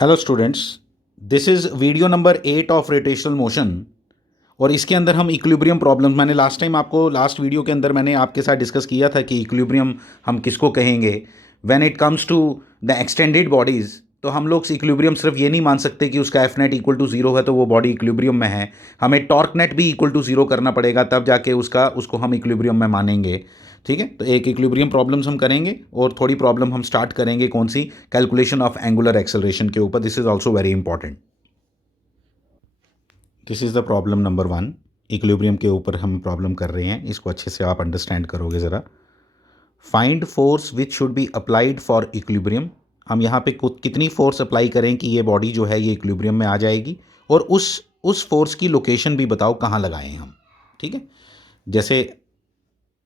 Hello students, this is video number 8 of rotational motion. और इसके अंदर हम इक्विलिब्रियम प्रॉब्लम, मैंने लास्ट टाइम आपको लास्ट वीडियो के अंदर मैंने आपके साथ डिस्कस किया था कि इक्विलिब्रियम हम किसको कहेंगे when it comes to the extended bodies. तो हम लोग इक्विलिब्रियम सिर्फ ये नहीं मान सकते कि उसका F net equal to zero है तो वो बॉडी इक्विलिब्रियम में है। हमें टॉर्क नेट भी इक्वल टू ज़ीरो करना पड़ेगा, तब जाके उसको हम इक्विलिब्रियम में मानेंगे। ठीक है, तो एक इक्विलिब्रियम प्रॉब्लम्स हम करेंगे और थोड़ी प्रॉब्लम हम स्टार्ट करेंगे कौन सी, कैलकुलेशन ऑफ एंगुलर एक्सेलरेशन के ऊपर। This is also very important. This is the problem number 1। Equilibrium के ऊपर हम प्रॉब्लम कर रहे हैं, इसको अच्छे से आप अंडरस्टैंड करोगे ज़रा। Find force which should be applied for equilibrium. हम यहाँ पे कितनी फोर्स अप्लाई करें कि ये बॉडी जो है ये इक्विलिब्रियम में आ जाएगी, और उस फोर्स की लोकेशन भी बताओ कहाँ लगाएं हम। ठीक है, जैसे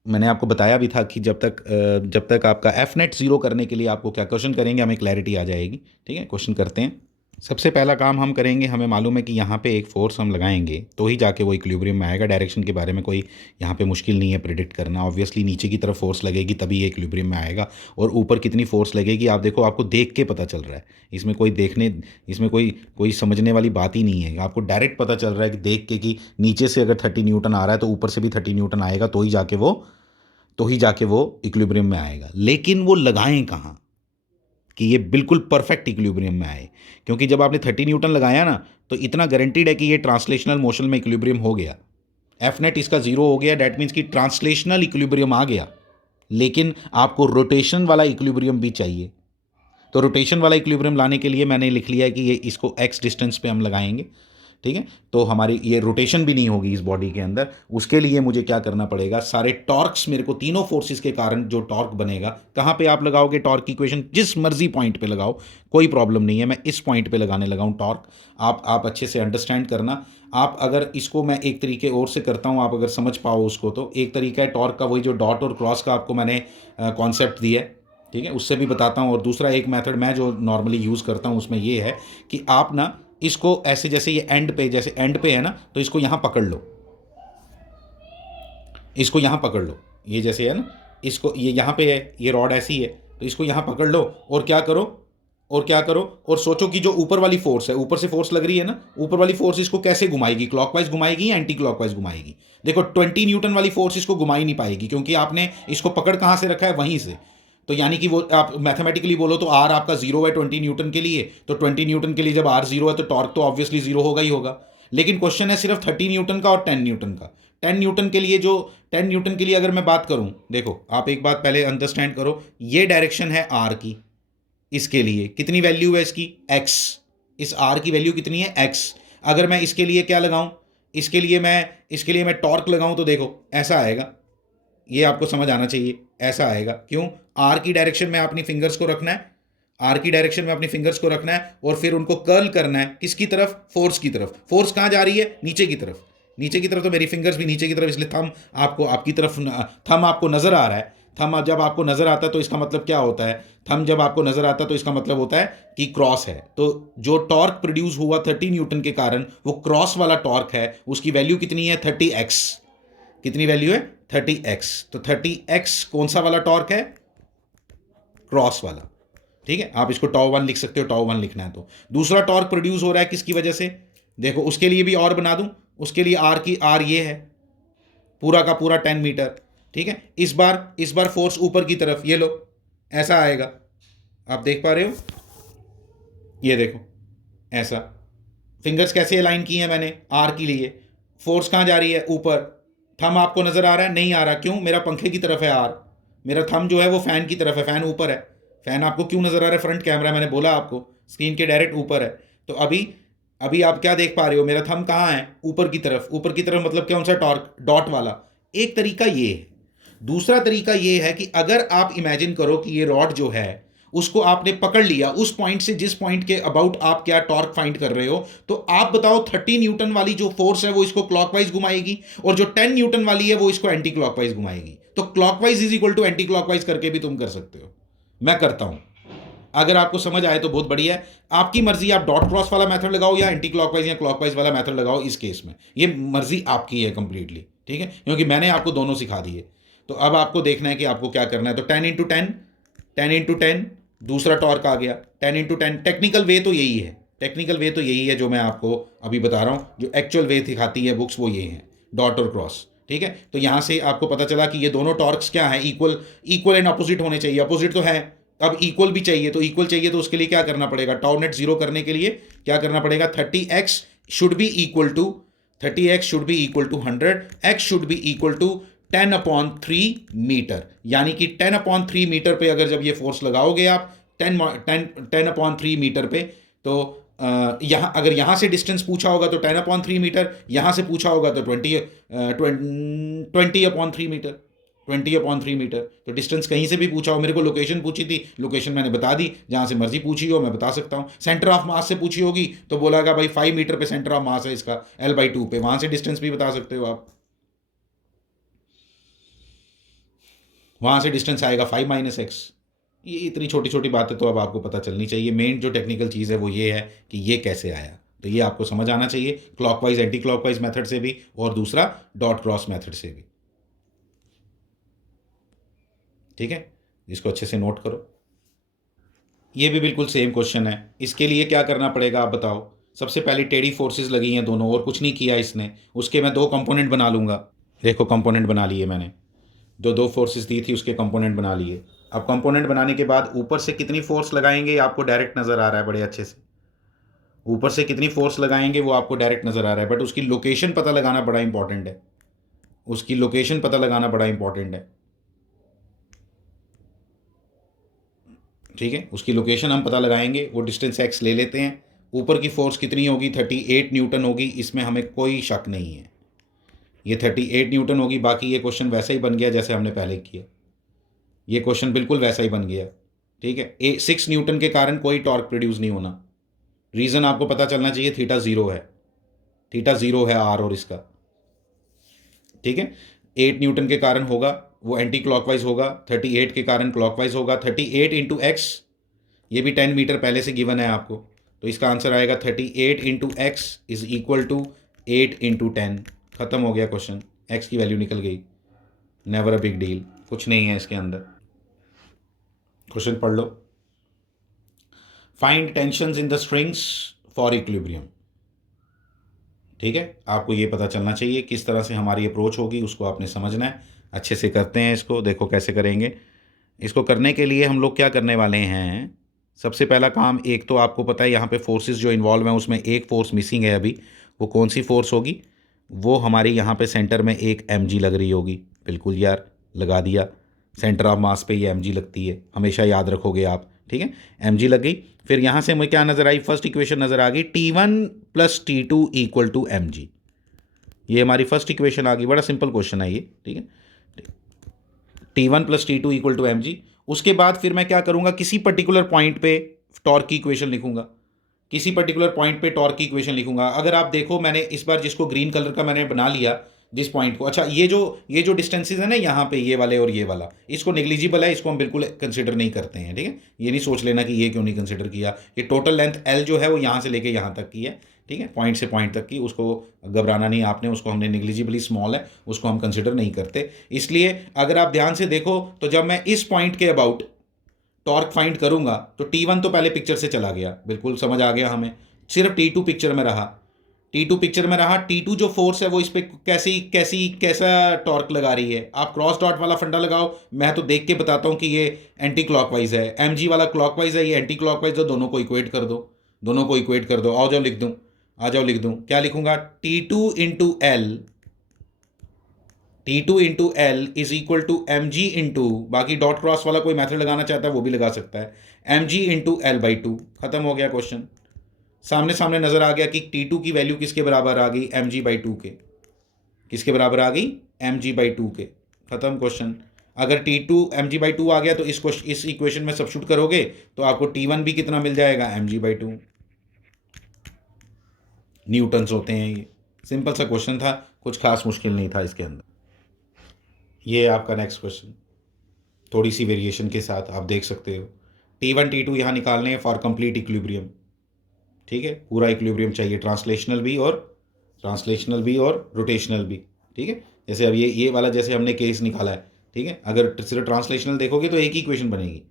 मैंने आपको बताया भी था कि जब तक आपका एफ नेट ज़ीरो करने के लिए आपको क्या क्वेश्चन करेंगे, हमें क्लैरिटी आ जाएगी। ठीक है, क्वेश्चन करते हैं। सबसे पहला काम हम करेंगे, हमें मालूम है कि यहाँ पे एक फोर्स हम लगाएंगे तो ही जाके वो इक्विलिब्रियम में आएगा। डायरेक्शन के बारे में कोई यहाँ पे मुश्किल नहीं है प्रिडिक्ट करना। ऑब्वियसली नीचे की तरफ फोर्स लगेगी तभी ये इक्विलिब्रियम में आएगा, और ऊपर कितनी फोर्स लगेगी आप देखो, आपको देख के पता चल रहा है। इसमें कोई समझने वाली बात ही नहीं है, आपको डायरेक्ट पता चल रहा है कि देख के कि नीचे से अगर 30 न्यूटन आ रहा है तो ऊपर से भी 30 न्यूटन आएगा, तो ही जाके वो इक्विलिब्रियम में आएगा। लेकिन वो लगाएं कहाँ कि ये बिल्कुल परफेक्ट इक्विलिब्रियम में आए, क्योंकि जब आपने 30 न्यूटन लगाया ना तो इतना गारंटीड है कि ये ट्रांसलेशनल मोशन में इक्विलिब्रियम हो गया। एफ नेट इसका जीरो हो गया, डैट मीन्स कि ट्रांसलेशनल इक्विलिब्रियम आ गया। लेकिन आपको रोटेशन वाला इक्विलिब्रियम भी चाहिए, तो रोटेशन वाला इक्विलिब्रियम लाने के लिए मैंने लिख लिया है कि ये इसको एक्स डिस्टेंस पे हम लगाएंगे। ठीक है, तो हमारी ये रोटेशन भी नहीं होगी इस बॉडी के अंदर। उसके लिए मुझे क्या करना पड़ेगा, सारे टॉर्क्स मेरे को तीनों फोर्सेस के कारण जो टॉर्क बनेगा, कहाँ पे आप लगाओगे टॉर्क की इक्वेशन, जिस मर्जी पॉइंट पे लगाओ, कोई प्रॉब्लम नहीं है। मैं इस पॉइंट पे लगाने लगा हूँ टॉर्क। आप अच्छे से अंडरस्टैंड करना। आप अगर इसको मैं एक तरीके और से करता हूँ, आप अगर समझ पाओ उसको, तो एक तरीका है टॉर्क का, वही जो डॉट और क्रॉस का आपको मैंने कॉन्सेप्ट दिया है। ठीक है, उससे भी बताता हूँ। और दूसरा एक मेथड मैं जो नॉर्मली यूज़ करता हूँ उसमें ये है कि आप ना इसको ऐसे, जैसे ये जैसे एंड पे है ना, तो इसको यहाँ पकड़ लो, इसको यहाँ पकड़ लो, ये जैसे है ना, इसको ये यहाँ पे है, ये रॉड ऐसी है, तो इसको यहाँ पकड़ लो और क्या करो, और सोचो कि जो ऊपर वाली फोर्स है, ऊपर से फोर्स लग रही है ना, ऊपर वाली फोर्स इसको कैसे घुमाएगी, क्लॉकवाइज घुमाएगी या एंटी क्लॉकवाइज घुमाएगी। देखो 20 न्यूटन वाली फोर्स इसको घुमा ही नहीं पाएगी, क्योंकि आपने इसको पकड़ कहाँ से रखा है, वहीं से। तो यानी कि वो आप मैथमेटिकली बोलो तो आर आपका जीरो है 20 न्यूटन के लिए, तो 20 न्यूटन के लिए जब आर जीरो है तो टॉर्क तो ऑब्वियसली जीरो होगा ही होगा। लेकिन क्वेश्चन है सिर्फ 30 न्यूटन का और 10 न्यूटन का। 10 न्यूटन के लिए जो 10 न्यूटन के लिए अगर मैं बात करूं, देखो आप एक बात पहले अंडरस्टैंड करो, ये डायरेक्शन है आर की, इसके लिए कितनी वैल्यू है इसकी, एक्स। इस आर की वैल्यू कितनी है, एक्स। अगर मैं इसके लिए क्या लगाऊं, इसके लिए मैं टॉर्क लगाऊं, तो देखो ऐसा आएगा। ये आपको समझ आना चाहिए, ऐसा आएगा। क्यों, आर की डायरेक्शन में अपनी फिंगर्स को रखना है, आर की डायरेक्शन में अपनी फिंगर्स को रखना है, और फिर उनको कर्ल करना है किसकी तरफ, फोर्स की तरफ। फोर्स कहाँ जा रही है, नीचे की तरफ। नीचे की तरफ तो मेरी फिंगर्स भी नीचे की तरफ, इसलिए थम आपको आपकी तरफ, थम आपको नजर आ रहा है। थम जब आपको नजर आता है तो इसका मतलब क्या होता है, थम जब आपको नजर आता है तो इसका मतलब होता है कि क्रॉस है। तो जो टॉर्क प्रोड्यूस हुआ 30 न्यूटन के कारण, वो क्रॉस वाला टॉर्क है, उसकी वैल्यू कितनी है, 30x। कितनी वैल्यू है, 30x। तो 30x कौन सा वाला टॉर्क है, क्रॉस वाला। ठीक है, आप इसको टाउ 1 लिख सकते हो, टाउ 1 लिखना है तो। दूसरा टॉर्क प्रोड्यूस हो रहा है किसकी वजह से, देखो उसके लिए भी और बना दूं, उसके लिए आर ये है, पूरा का पूरा 10 मीटर। ठीक है, इस बार फोर्स ऊपर की तरफ, ये लो ऐसा आएगा, आप देख पा रहे हो, ये देखो ऐसा। फिंगर्स कैसे अलाइन की हैं मैंने, आर के लिए। फोर्स कहाँ जा रही है, ऊपर। थम आपको नजर आ रहा है, नहीं आ रहा, क्यों, मेरा पंखे की तरफ है आर। मेरा थम जो है वो फैन की तरफ है, फैन ऊपर है। फैन आपको क्यों नजर आ रहा है, फ्रंट कैमरा, मैंने बोला आपको स्क्रीन के डायरेक्ट ऊपर है। तो अभी अभी आप क्या देख पा रहे हो, मेरा थम कहाँ है, ऊपर की तरफ। ऊपर की तरफ मतलब कौन सा टॉर्क, डॉट वाला। एक तरीका ये है। दूसरा तरीका ये है कि अगर आप इमेजिन करो कि ये रॉड जो है उसको आपने पकड़ लिया उस पॉइंट से जिस पॉइंट के अबाउट आप क्या टॉर्क फाइंड कर रहे हो, तो आप बताओ 30 न्यूटन वाली जो फोर्स है वो इसको क्लॉकवाइज घुमाएगी, और जो 10 न्यूटन वाली है वो इसको एंटी क्लॉकवाइज घुमाएगी। तो clockwise is equal to anti clockwise करके भी तुम कर सकते हो, मैं करता हूं। अगर आपको समझ आए तो बहुत बढ़िया है, आपकी मर्जी, आप डॉट क्रॉस वाला मेथड लगाओ या एंटी क्लॉकवाइज या क्लॉकवाइज वाला मेथड लगाओ। इस केस में ये मर्जी आपकी है कंप्लीटली। ठीक है, क्योंकि मैंने आपको दोनों सिखा दिए। तो अब आपको देखना है कि आपको क्या करना है। तो 10 इंटू 10, 10 इंटू 10, दूसरा टॉर्क आ गया 10 × 10। टेक्निकल वे तो यही है, टेक्निकल वे तो यही है जो मैं आपको अभी बता रहा हूँ। जो एक्चुअल वे दिखाती है बुक्स वो ये हैं, डॉट और क्रॉस। ठीक है, तो यहाँ से आपको पता चला कि ये दोनों टॉर्क्स क्या है, इक्वल, इक्वल एंड अपोजिट होने चाहिए। अपोजिट तो है, अब इक्वल भी चाहिए। तो इक्वल चाहिए तो उसके लिए क्या करना पड़ेगा, टाउ नेट जीरो करने के लिए क्या करना पड़ेगा, 30x should be equal to 30x should be equal to 100, x should be equal to 10/3 metre. यानी कि 10/3 मीटर पे अगर जब ये फोर्स लगाओगे आप 10/3 मीटर पे, तो यहाँ अगर यहाँ से डिस्टेंस पूछा होगा तो 10/3 मीटर, यहाँ से पूछा होगा तो 20/3 मीटर, 20/3 मीटर। तो डिस्टेंस कहीं से भी पूछा हो, मेरे को लोकेशन पूछी थी, लोकेशन मैंने बता दी, जहाँ से मर्जी पूछी हो मैं बता सकता हूँ। सेंटर ऑफ मास से पूछी होगी तो बोलागा भाई 5 मीटर पे सेंटर ऑफ मास है इसका, L/2 पे, वहाँ से डिस्टेंस भी बता सकते हो आप। वहाँ से डिस्टेंस आएगा 5 - x। ये इतनी छोटी छोटी बातें तो अब आपको पता चलनी चाहिए। मेन जो टेक्निकल चीज़ है वो ये है कि ये कैसे आया, तो ये आपको समझ आना चाहिए, क्लॉकवाइज एंटी क्लॉकवाइज मेथड से भी और दूसरा डॉट क्रॉस मेथड से भी। ठीक है, इसको अच्छे से नोट करो। ये भी बिल्कुल सेम क्वेश्चन है। इसके लिए क्या करना पड़ेगा आप बताओ। सबसे पहले टेढ़ी फोर्सेस लगी हैं दोनों, और कुछ नहीं किया इसने। उसके मैं दो कंपोनेंट बना लूँगा। देखो कंपोनेंट बना लिए मैंने, जो दो फोर्सेस दी थी उसके कंपोनेंट बना लिए। अब कंपोनेंट बनाने के बाद ऊपर से कितनी फोर्स लगाएंगे आपको डायरेक्ट नज़र आ रहा है बड़े अच्छे से। ऊपर से कितनी फोर्स लगाएंगे वो आपको डायरेक्ट नज़र आ रहा है, बट उसकी लोकेशन पता लगाना बड़ा इंपॉर्टेंट है। उसकी लोकेशन पता लगाना बड़ा इंपॉर्टेंट है। ठीक है, उसकी लोकेशन हम पता लगाएंगे। वो डिस्टेंस x ले लेते हैं। ऊपर की फोर्स कितनी होगी, 38 न्यूटन होगी, इसमें हमें कोई शक नहीं है, ये 38 न्यूटन होगी। बाकी ये क्वेश्चन वैसा ही बन गया जैसे हमने पहले किया, ये क्वेश्चन बिल्कुल वैसा ही बन गया। ठीक है, 6 न्यूटन के कारण कोई टॉर्क प्रोड्यूस नहीं होना। रीज़न आपको पता चलना चाहिए, थीटा ज़ीरो है, थीटा ज़ीरो है आर और इसका। ठीक है, 8 न्यूटन के कारण होगा वो एंटी क्लॉकवाइज होगा, 38 के कारण क्लॉकवाइज होगा। 38 × x, ये भी 10 मीटर पहले से गिवन है आपको, तो इसका आंसर आएगा 38 × x इज इक्वल टू 8 × 10। खत्म हो गया क्वेश्चन, x की वैल्यू निकल गई। नेवर अ बिग डील, कुछ नहीं है इसके अंदर। क्वेश्चन पढ़ लो। Find tensions in the strings for equilibrium. ठीक है, आपको ये पता चलना चाहिए किस तरह से हमारी अप्रोच होगी, उसको आपने समझना है। अच्छे से करते हैं इसको, देखो कैसे करेंगे। इसको करने के लिए हम लोग क्या करने वाले हैं, सबसे पहला काम, एक तो आपको पता है यहाँ पे फोर्सेस जो इन्वॉल्व हैं उसमें एक फोर्स मिसिंग है अभी। वो कौन सी फोर्स होगी, वो हमारी यहाँ पे सेंटर में एक mg लग रही होगी। बिल्कुल यार, लगा दिया। सेंटर ऑफ मास पे ये mg लगती है, हमेशा याद रखोगे आप। ठीक है, mg लग गई। फिर यहाँ से हमें क्या नज़र आई, फर्स्ट इक्वेशन नज़र आ गई, T1 + T2 = mg। ये हमारी फर्स्ट इक्वेशन आ गई। बड़ा सिंपल क्वेश्चन है ये। ठीक है, T1 + T2 = mg। उसके बाद फिर मैं क्या करूँगा, किसी पर्टिकुलर पॉइंट पे टॉर्क की इक्वेशन लिखूंगा, किसी पर्टिकुलर पॉइंट पे टॉर्क की इक्वेशन लिखूंगा। अगर आप देखो, मैंने इस बार जिसको ग्रीन कलर का मैंने बना लिया, जिस पॉइंट को, अच्छा ये जो डिस्टेंसेस है ना यहाँ पे, ये वाले और ये वाला, इसको नेग्लिजिबल है, इसको हम बिल्कुल कंसिडर नहीं करते हैं। ठीक है, ये नहीं सोच लेना कि ये क्यों नहीं कंसिडर किया। ये टोटल लेंथ L जो है वो यहाँ से लेके यहाँ तक की है। ठीक है, पॉइंट से पॉइंट तक की, उसको घबराना नहीं आपने, उसको हमने नेग्लिजिबली स्मॉल है, उसको हम कंसिडर नहीं करते। इसलिए अगर आप ध्यान से देखो तो जब मैं इस पॉइंट के अबाउट टॉर्क फाइंड करूंगा तो T1 तो पहले पिक्चर से चला गया, बिल्कुल समझ आ गया हमें। सिर्फ T2 पिक्चर में रहा, T2 पिक्चर में रहा। T2 जो फोर्स है वो इस पर कैसा टॉर्क लगा रही है। आप क्रॉस डॉट वाला फंडा लगाओ, मैं तो देख के बताता हूँ कि ये एंटी क्लॉकवाइज है, mg वाला क्लॉकवाइज है, ये एंटी क्लॉकवाइज है। दोनों को इक्वेट कर दो, दोनों को इक्वेट कर दो। आओ जाओ लिख दूँ, आ जाओ लिख दूँ। क्या लिखूंगा, T2 × L, T2 × L is equal to mg into, बाकी डॉट क्रॉस वाला कोई मेथड लगाना चाहता है वो भी लगा सकता है, mg × L/2। खत्म हो गया क्वेश्चन। सामने सामने नजर आ गया कि T2 की वैल्यू किसके बराबर आ गई, mg/2 के। किसके बराबर आ गई, mg/2 के। खत्म क्वेश्चन। अगर T2 mg/2 आ गया तो इस इक्वेशन में सब्स्टिट्यूट करोगे तो आपको T1 भी कितना मिल जाएगा, mg/2 न्यूटन्स होते हैं। ये सिंपल सा क्वेश्चन था, कुछ खास मुश्किल नहीं था इसके अंदर। ये आपका नेक्स्ट क्वेश्चन थोड़ी सी वेरिएशन के साथ आप देख सकते हो। T1 T2 यहाँ निकालने हैं फॉर कंप्लीट इक्विलिब्रियम। ठीक है, पूरा इक्विलिब्रियम चाहिए, ट्रांसलेशनल भी और रोटेशनल भी। ठीक है, जैसे अब ये वाला जैसे हमने केस निकाला है। ठीक है, अगर सिर्फ ट्रांसलेशनल देखोगे तो एक ही इक्वेशन बनेगी,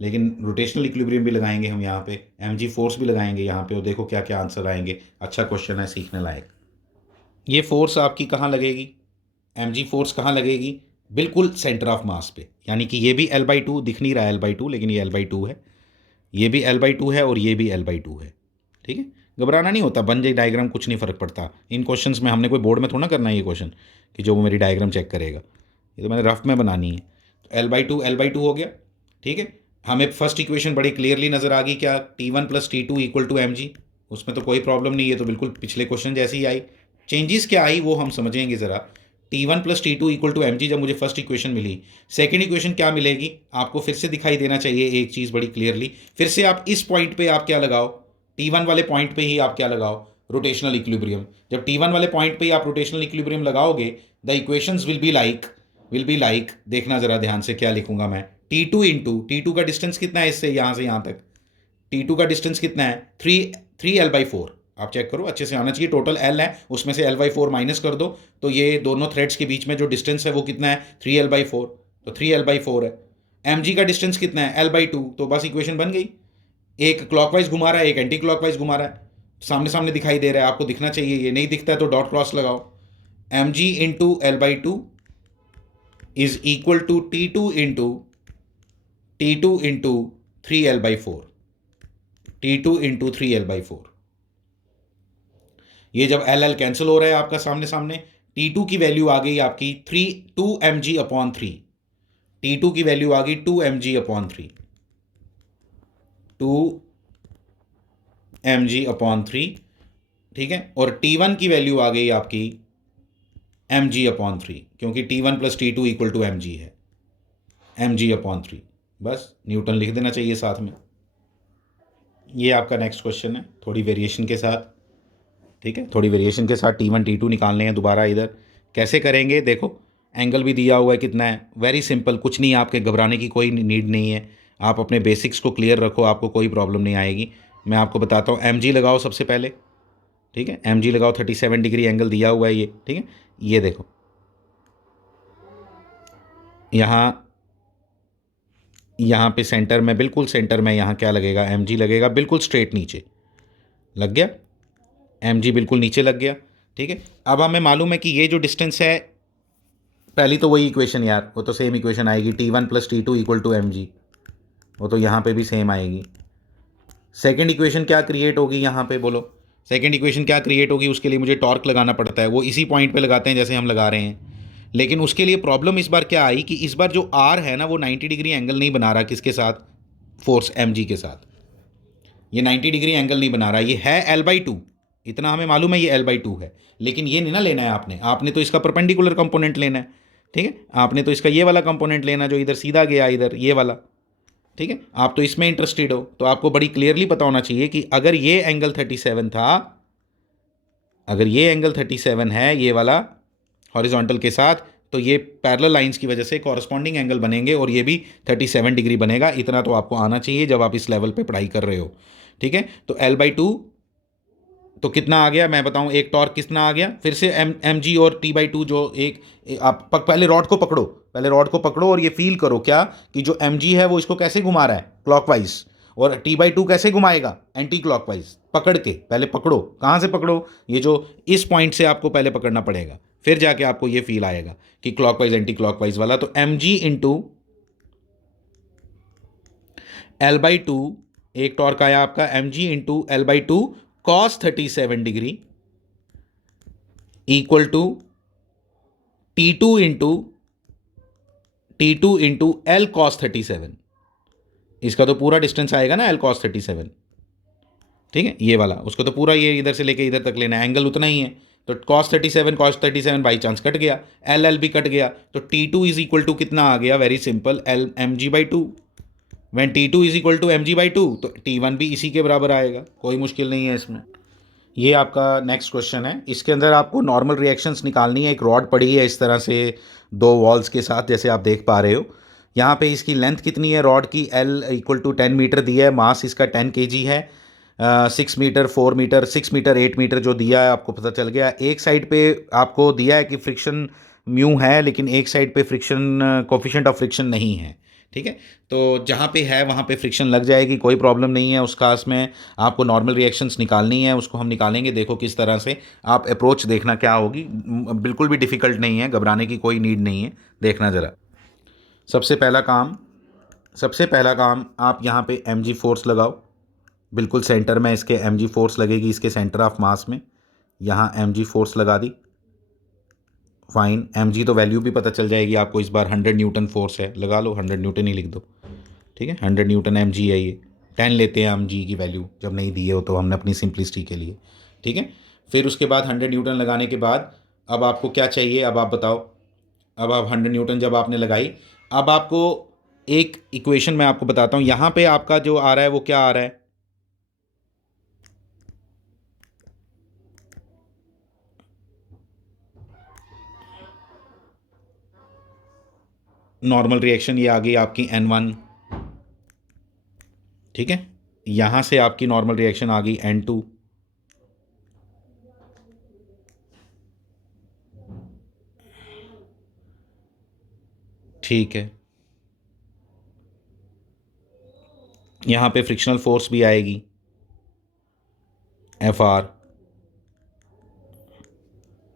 लेकिन रोटेशनल इक्विलिब्रियम भी लगाएंगे हम यहाँ पे, mg फोर्स भी लगाएंगे यहाँ पे, और देखो क्या क्या आंसर आएंगे। अच्छा क्वेश्चन है, सीखने लायक। ये फोर्स आपकी कहाँ लगेगी, mg फोर्स कहाँ लगेगी, बिल्कुल सेंटर ऑफ मास पे, यानी कि ये भी L/2 दिख नहीं रहा है L/2, लेकिन ये L/2 है, ये भी L/2 है और ये भी L/2 है। ठीक है, घबराना नहीं होता, बन जाए डायग्राम, कुछ नहीं फ़र्क पड़ता इन क्वेश्चंस में। हमने कोई बोर्ड में थोड़ा करना है ये क्वेश्चन कि जो वो मेरी डायग्राम चेक करेगा, ये तो मैंने रफ में बनानी है। तो L/2 हो गया। ठीक है, हमें फर्स्ट इक्वेशन बड़ी क्लियरली नज़र आ गई, क्या, T1 + T2 = mg। उसमें तो कोई प्रॉब्लम नहीं है, तो बिल्कुल पिछले क्वेश्चन जैसी ही आई। चेंजेस क्या आई वो हम समझेंगे ज़रा। T1 + T2 = mg जब मुझे फर्स्ट इक्वेशन मिली, सेकेंड इक्वेशन क्या मिलेगी आपको, फिर से दिखाई देना चाहिए एक चीज़ बड़ी क्लियरली। फिर से आप इस पॉइंट पे आप क्या लगाओ, T1 वाले पॉइंट पे ही आप क्या लगाओ, रोटेशनल इक्विलिब्रियम। जब T1 वाले पॉइंट पे ही आप रोटेशनल इक्विलिब्रियम लगाओगे, the equations will be like, देखना ज़रा ध्यान से क्या लिखूंगा मैं, T2 का डिस्टेंस कितना है इससे यहाँ से यहाँ तक, T2 का डिस्टेंस कितना है, 3L/4। आप चेक करो, अच्छे से आना चाहिए। टोटल L है, उसमें से L/4 माइनस कर दो, तो ये दोनों थ्रेड्स के बीच में जो डिस्टेंस है वो कितना है, 3L/4, तो 3L/4 है। mg का डिस्टेंस कितना है, L/2, तो बस इक्वेशन बन गई। एक क्लॉकवाइज घुमा रहा है, एक एंटी क्लॉकवाइज घुमा रहा है, सामने सामने दिखाई दे रहा है, आपको दिखना चाहिए। ये नहीं दिखता है तो डॉट क्रॉस लगाओ। mg × L/2 is equal to T2 × 3L/4, T2 × 3L/4। ये जब L कैंसिल हो रहा है आपका सामने सामने, T2 की वैल्यू आ गई आपकी 2mg/3, T2 की वैल्यू आ गई 2mg/3, 2mg/3। ठीक है, और T1 की वैल्यू आ गई आपकी mg/3, क्योंकि T1 + T2 = mg है, mg/3। बस न्यूटन लिख देना चाहिए साथ में। ये आपका नेक्स्ट क्वेश्चन है, थोड़ी वेरिएशन के साथ। ठीक है, थोड़ी वेरिएशन के साथ T1 T2 निकालने हैं दोबारा। इधर कैसे करेंगे, देखो एंगल भी दिया हुआ है कितना है, वेरी सिंपल, कुछ नहीं, आपके घबराने की कोई नीड नहीं है। आप अपने बेसिक्स को क्लियर रखो, आपको कोई प्रॉब्लम नहीं आएगी। मैं आपको बताता हूँ, mg लगाओ सबसे पहले। ठीक है, mg लगाओ, 37 डिग्री एंगल दिया हुआ है ये। ठीक है, ये देखो यहाँ पे सेंटर में, बिल्कुल सेंटर में यहाँ क्या लगेगा, mg लगेगा, बिल्कुल स्ट्रेट नीचे लग गया, mg बिल्कुल नीचे लग गया। ठीक है, अब हमें मालूम है कि ये जो डिस्टेंस है, पहली तो वही इक्वेशन यार, वो तो सेम इक्वेशन आएगी, T1 + T2 = mg, वो तो यहाँ पे भी सेम आएगी। सेकंड इक्वेशन क्या क्रिएट होगी यहाँ पे, बोलो सेकंड इक्वेशन क्या क्रिएट होगी। उसके लिए मुझे टॉर्क लगाना पड़ता है, वो इसी पॉइंट पे लगाते हैं जैसे हम लगा रहे हैं। लेकिन उसके लिए प्रॉब्लम इस बार क्या आई कि इस बार जो आर है ना, वो 90 डिग्री एंगल नहीं बना रहा, किसके साथ, फोर्स mg के साथ। ये 90 डिग्री एंगल नहीं बना रहा, ये है L/2, इतना हमें मालूम है, ये L/2 है। लेकिन ये नहीं ना लेना है आपने, आपने तो इसका परपेंडिकुलर कंपोनेंट लेना है। ठीक है, आपने तो इसका ये वाला कंपोनेंट लेना जो इधर सीधा गया, इधर ये वाला। ठीक है, आप तो इसमें इंटरेस्टेड हो, तो आपको बड़ी क्लियरली पता होना चाहिए कि अगर ये एंगल 37 था, अगर ये एंगल 37 है, ये वाला हॉरिजॉन्टल के साथ, तो ये पैरेलल लाइंस की वजह से कॉरस्पॉन्डिंग एंगल बनेंगे, और ये भी 37 डिग्री बनेगा। इतना तो आपको आना चाहिए जब आप इस लेवल पे पढ़ाई कर रहे हो। ठीक है, तो L/2 तो कितना आ गया मैं बताऊं, एक टॉर्क कितना आ गया, फिर से mg और T/2 जो आप पहले रॉड को पकड़ो, पहले रॉड को पकड़ो और ये फील करो क्या कि जो mg है वो इसको कैसे घुमा रहा है, क्लॉकवाइज, और T/2 कैसे घुमाएगा, एंटी क्लॉकवाइज। पकड़ के पहले पकड़ो, कहाँ से पकड़ो, ये जो इस पॉइंट से आपको पहले पकड़ना पड़ेगा, फिर जाके आपको ये फील आएगा कि क्लॉकवाइज एंटी क्लॉकवाइज वाला। तो mg × L/2, एक टॉर्क आया आपका mg × L/2 cos 37 degree equal to T2 × L cos 37। इसका तो पूरा डिस्टेंस आएगा ना L cos 37। ठीक है, ये वाला, उसको तो पूरा ये इधर से लेके इधर तक लेना है, एंगल उतना ही है। तो cos 37 बाई चांस कट गया, L भी कट गया, तो T2 = कितना आ गया, very simple, mg/2। When T2 = mg/2, तो T1 भी इसी के बराबर आएगा, कोई मुश्किल नहीं है इसमें। ये आपका नेक्स्ट क्वेश्चन है, इसके अंदर आपको नॉर्मल रिएक्शंस निकालनी है। एक रॉड पड़ी है इस तरह से दो वॉल्स के साथ, जैसे आप देख पा रहे हो। यहाँ पे इसकी लेंथ कितनी है रॉड की, L = 10 मीटर दिया है, मास इसका 10 kg है। 6 मीटर, 4 मीटर, 6 मीटर, 8 मीटर जो दिया है आपको पता चल गया। एक साइड पे आपको दिया है कि फ्रिक्शन म्यू है, लेकिन एक साइड पे फ्रिक्शन कोफिशिएंट ऑफ फ्रिक्शन नहीं है। ठीक है। तो जहाँ पे है वहाँ पे फ्रिक्शन लग जाएगी, कोई प्रॉब्लम नहीं है उस केस में। आपको नॉर्मल रिएक्शंस निकालनी है, उसको हम निकालेंगे। देखो किस तरह से आप अप्रोच देखना क्या होगी, बिल्कुल भी डिफ़िकल्ट नहीं है, घबराने की कोई नीड नहीं है। देखना ज़रा, सबसे पहला काम सबसे पहला काम आप यहाँ पे एम जी फोर्स लगाओ। बिल्कुल सेंटर में इसके एम जी फोर्स लगेगी, इसके सेंटर ऑफ मास में। यहाँ एम जी फोर्स लगा दी, फाइन। एम जी तो वैल्यू भी पता चल जाएगी आपको इस बार, 100 न्यूटन फोर्स है, लगा लो 100 न्यूटन ही लिख दो। ठीक है, 100 न्यूटन एम जी है ये। 10 लेते हैं हम जी की वैल्यू, जब नहीं दी हो तो हमने अपनी सिंपलिसिटी के लिए। ठीक है, फिर उसके बाद 100 न्यूटन लगाने के बाद अब आपको क्या चाहिए, अब आप बताओ। अब आप 100 न्यूटन जब आपने लगाई, अब आपको एक इक्वेशन मैं आपको बताता हूँ। यहाँ पे आपका जो आ रहा है वो क्या आ रहा है, नॉर्मल रिएक्शन ये आ गई आपकी N1। ठीक है, यहाँ से आपकी नॉर्मल रिएक्शन आ गई N2। ठीक है, यहाँ पे फ्रिक्शनल फोर्स भी आएगी FR।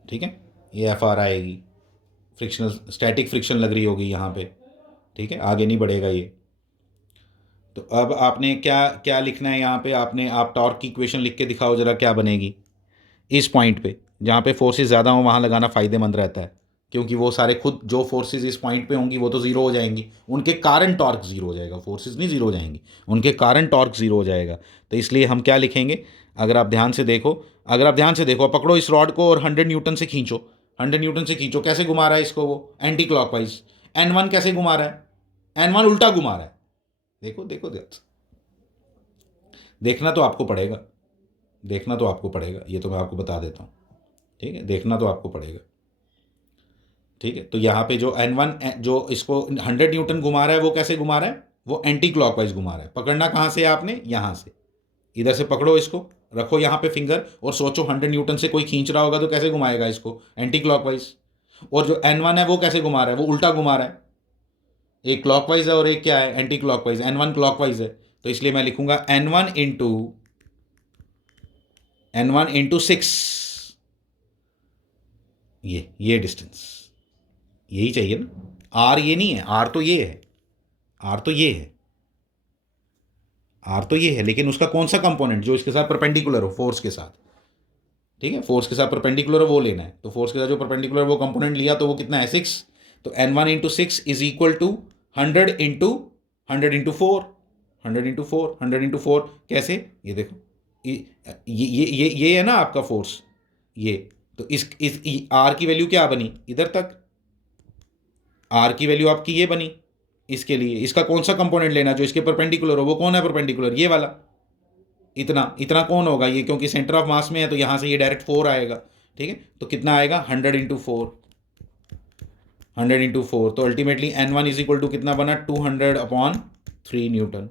ठीक है, ये FR आएगी, फ्रिक्शनल स्टैटिक फ्रिक्शन लग रही होगी यहाँ पे। ठीक है, आगे नहीं बढ़ेगा ये। तो अब आपने क्या क्या लिखना है यहाँ पे, आपने आप टॉर्क की इक्वेशन लिख के दिखाओ ज़रा क्या बनेगी। इस पॉइंट पे जहाँ पे फोर्सेस ज़्यादा हो वहाँ लगाना फ़ायदेमंद रहता है, क्योंकि वो सारे खुद जो फोर्सेस इस पॉइंट पे होंगी वो तो ज़ीरो हो जाएंगी, उनके कारण टॉर्क ज़ीरो हो जाएगा। फोर्सेस नहीं ज़ीरो हो जाएंगी, उनके कारण टॉर्क ज़ीरो हो जाएगा। तो इसलिए हम क्या लिखेंगे, अगर आप ध्यान से देखो पकड़ो इस रॉड को और 100 न्यूटन से खींचो। 100 न्यूटन से खींचो, कैसे घुमा रहा है इसको वो, एंटी क्लॉकवाइज। N1 कैसे घुमा रहा है, N1 उल्टा घुमा रहा है। देखो देखो देखना तो आपको पड़ेगा, देखना तो आपको पड़ेगा, ये तो मैं आपको बता देता हूँ। ठीक है, देखना तो आपको पड़ेगा। ठीक है, तो यहाँ पे जो N1 जो इसको 100 न्यूटन घुमा रहा है वो कैसे घुमा रहा है, वो एंटी क्लॉकवाइज घुमा रहा है। पकड़ना कहाँ से है आपने, यहाँ से, इधर से पकड़ो इसको, रखो यहाँ पे फिंगर और सोचो 100 न्यूटन से कोई खींच रहा होगा तो कैसे घुमाएगा इसको, एंटी क्लॉकवाइज। और जो N1 है वो कैसे घुमा रहा है, वो उल्टा घुमा रहा है। एक क्लॉकवाइज है और एक क्या है, एंटी क्लॉकवाइज। N1 क्लॉकवाइज है, तो इसलिए मैं लिखूंगा N1 इंटू 6। ये डिस्टेंस यही चाहिए ना, आर ये नहीं है, आर तो ये है, आर तो ये है, आर तो ये है, लेकिन उसका कौन सा कंपोनेंट जो इसके साथ परपेंडिकुलर हो फोर्स के साथ। ठीक है, फोर्स के साथ परपेंडिकुलर हो वो लेना है। तो फोर्स के साथ जो परपेंडिकुलर वो कंपोनेंट लिया, तो वो कितना है, 6। तो N1 into 6 is equal to 100 into 4। 100 into 4 कैसे, ये देखो, ये है ना आपका फोर्स, ये। तो इस आर की वैल्यू क्या बनी इधर तक, आर की वैल्यू आपकी ये बनी। इसके लिए इसका कौन सा कंपोनेंट लेना जो इसके परपेंडिकुलर हो, वो कौन है परपेंडिकुलर, ये वाला। इतना इतना कौन होगा ये, क्योंकि सेंटर ऑफ मास में है तो यहाँ से ये डायरेक्ट 4 आएगा। ठीक है, तो कितना आएगा, 100 इंटू 4। 100 इंटू 4, तो ultimately N1 is equal to कितना बना, 200/3 न्यूटन।